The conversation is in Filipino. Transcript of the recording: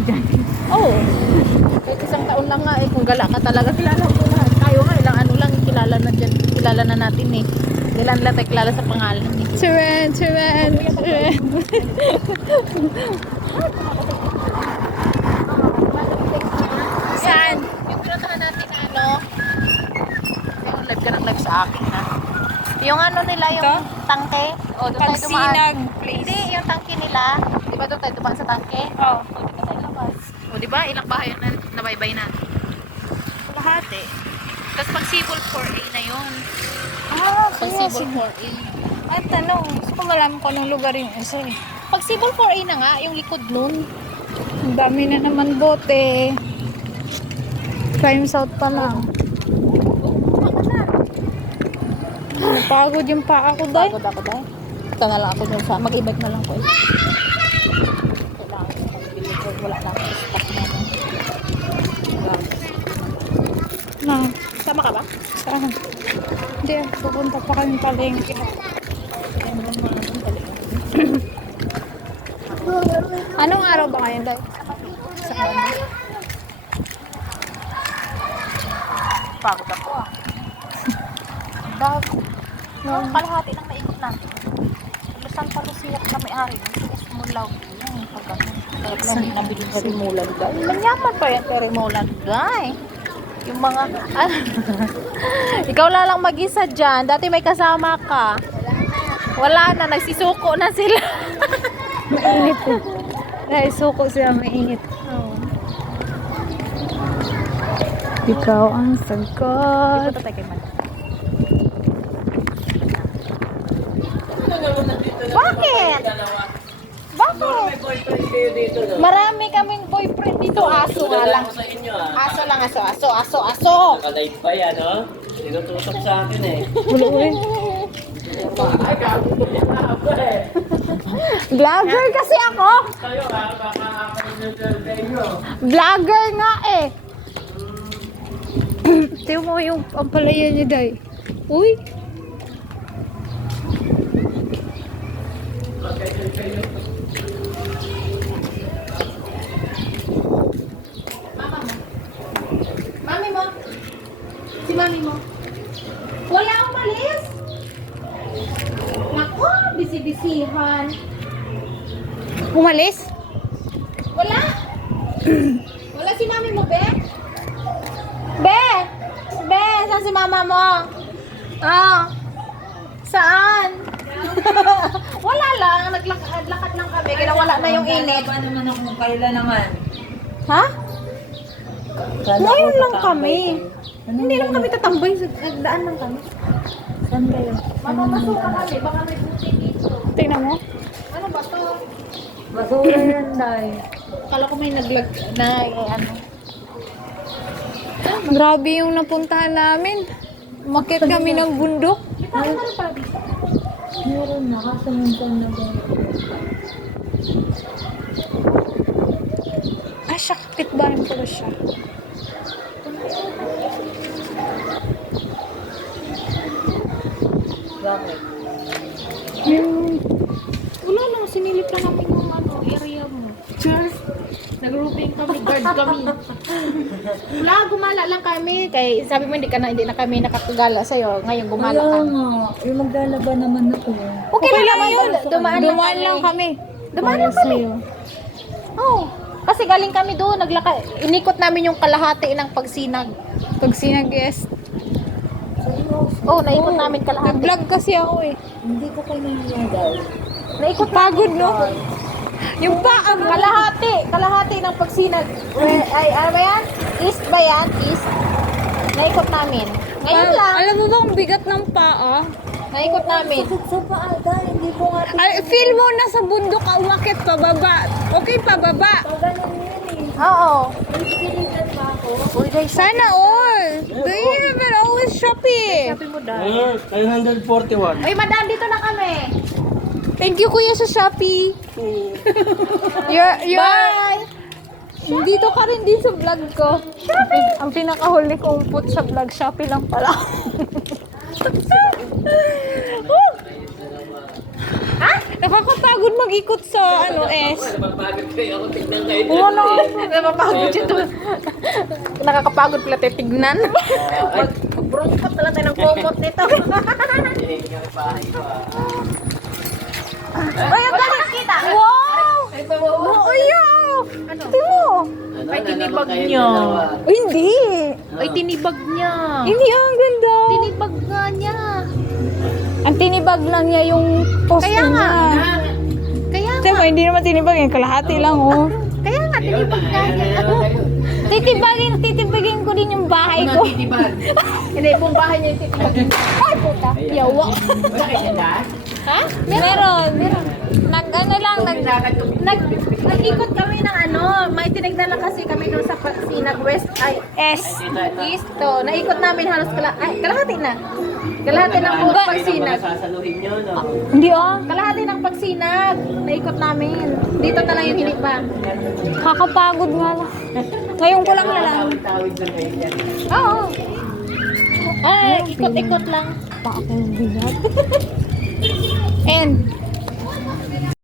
tawag dyan. Oo. Kahit isang taon lang nga kung gala ka talaga, kilala mo na. Tayo nga, ilang ano lang, kilala na dyan. Kilala na natin eh. Kailan lang tayo kilala sa pangalan eh. Turen. Saan? Yung pinuntahan natin na ano, yung live ka ng live sa akin ha. Yung ano nila, yung Ito? tangke. O, doon tayo dumaan. Pagsinag place. Hindi, yung tangke nila. Di ba doon tayo dumaan sa tangke? Oh. O, di ba tayo labas? O, di ba? Ilang bahay na nabaybay na. Lahati. Tapos pag Cibol 4A na yun. Ah, Pag kaya Cibol 4A. Ay, tanong. Gusto ko malaman ko anong lugar yung isa eh. Pag Cibol 4A na nga, yung likod nun. Ang dami na naman bote. Prime South pa lang. Napagod yung paa ko dahil. Pagod ako dahil. Ito na lang ako dun sa, mag-e-bike na lang ko eh. Kailangan ko magbili ko, wala na akong stock na. Na, Sama ka ba? saan? Hindi, pupunta pa kami palengke. Anong araw ba ngayon dahil? Pagod ako ah. Bago. No, kalahati lang naikot natin. Santa Lucia na may-ari. Mulaw. Yung pagkakot. Kaya lang nabili sa Rimulan guys. Manyaman pa yan kay Rimulan guys. Yung mga... Ikaw lang mag-isa dyan. Dati may kasama ka. Wala na. Nagsisuko na sila. Mainit eh. Dahil suko sila mainit. Oh. Ikaw ang sagot. Ito tayo kay Man. Bakit? Bakit? Marami kaming boyfriend dito. Aso nga lang. Aso lang, aso. Nakalive pa yan, no? Tinutusok sa akin eh. Uli-uli. Ay, gago ko yan ako eh. Vlogger kasi ako. Kayo, baka nyo. Vlogger nga eh. Tingnan mo yung ampalaya niya, Day. Uy. Mami mo? Si mami mo? Wala umalis? Naku, bisi-bisihan. Umalis? Wala? Wala si mami mo, Be? Be! Be, saan si mama mo? Ah, saan? Wala lang, naglakad lang kami, kaya wala na yung init. Ano naman ako kailan naman? Ha? Kala Ngayon ko lang tatambay kami. kayo. Hindi lang kami tatambay, nagdaan lang kami. Saan kayo? Mamamasuka kami, baka may buti dito. Tingnan mo. Ano ba to? Basura yan, Day. Kala ko may ano. Grabe yung napuntahan namin. Umakyat kami ng bundok. Ano pa rin pala dito? Meron na, kasamuntan na ba? Ah, siya. Kapitbahay pala siya. Bakit? Wala lang, sinilip lang namin yung area mo. Cheers! Nag-grouping kami, guard kami. Wala, gumala lang kami. Kay, sabi mo hindi na kami nakakagala sa'yo. Ngayon gumala Kaya ka. nga, yung maglalaba naman ako. Okay lang yun. Dumaan Dumaan lang kami. Dumaan lang kami. Oo. Kasi galing kami doon, inikot namin yung kalahati ng pagsinag. Pag sinag-guest. Oh, naikot namin kalahati. Nag-vlog kasi ako eh. Hindi ko kayo nangyayagay. Naikot Pagod, no? Yung paa mo. Kalahati ng pagsinag. Ay, ano ba yan? East ba yan? East. Naikot namin. Ngayon lang. Alam mo ba ang bigat ng paa? Naikot namin. Sakit sa paa, Day. Hindi ko nga Ay, feel mo na sa bundok ka umakit pababa. Okay, pababa. ganun yun eh. Oo. Pinipilitan pa ako. Uy, guys. Sana all. Do you even always shopping? Sabi mo dahil. 941. Uy, madam, dito na kami. Thank you, kuya, sa Shopee. Bye! Dito ka rin din sa vlog ko. Ang pinakahuli kong put sa vlog, Shopee lang pala. Ha? Nakakapagod mag-ikot sa ano, S. Napapagod kayo ako, tignan kayo. Wala. Napapagod yun doon. Nakakapagod pala titignan. Mag-brongkot na lang tayo ng kumot nito. Ay, ang ganda kita. Wow! Oo, yaw! Ano? Ito mo. Ay, tinibag niya. Ay, hindi. Ay, tinibag niya. Hindi, ang ganda. Tinibag nga niya. Ang tinibag lang niya yung poste Kaya nga. niya. Kaya nga. Siyempre, hindi naman tinibag yung kalahati lang, oh. Kaya nga, tinibag nga niya. Titibagin ko din yung bahay ko. Hindi, buong bahay niya yung tinibag. Ay, puta. Yawa. Ha? Meron. Nag-ano lang, Nag-ikot kami ng ano, may tinignan lang kasi kami doon sa Pagsinag West, ay, S. East to. Naikot namin halos kalahati na. Kalahati ng buong Pagsinag. Sasaluhin nyo, no? Hindi, oh. Kalahati ng Pagsinag. Naikot namin. Dito na lang yung hinibang. Kakapagod nga lang. Ngayon ko lang alam. Tawid lang kayo dyan. Oo. Ay, ikot-ikot lang. Pa ako yung bigat.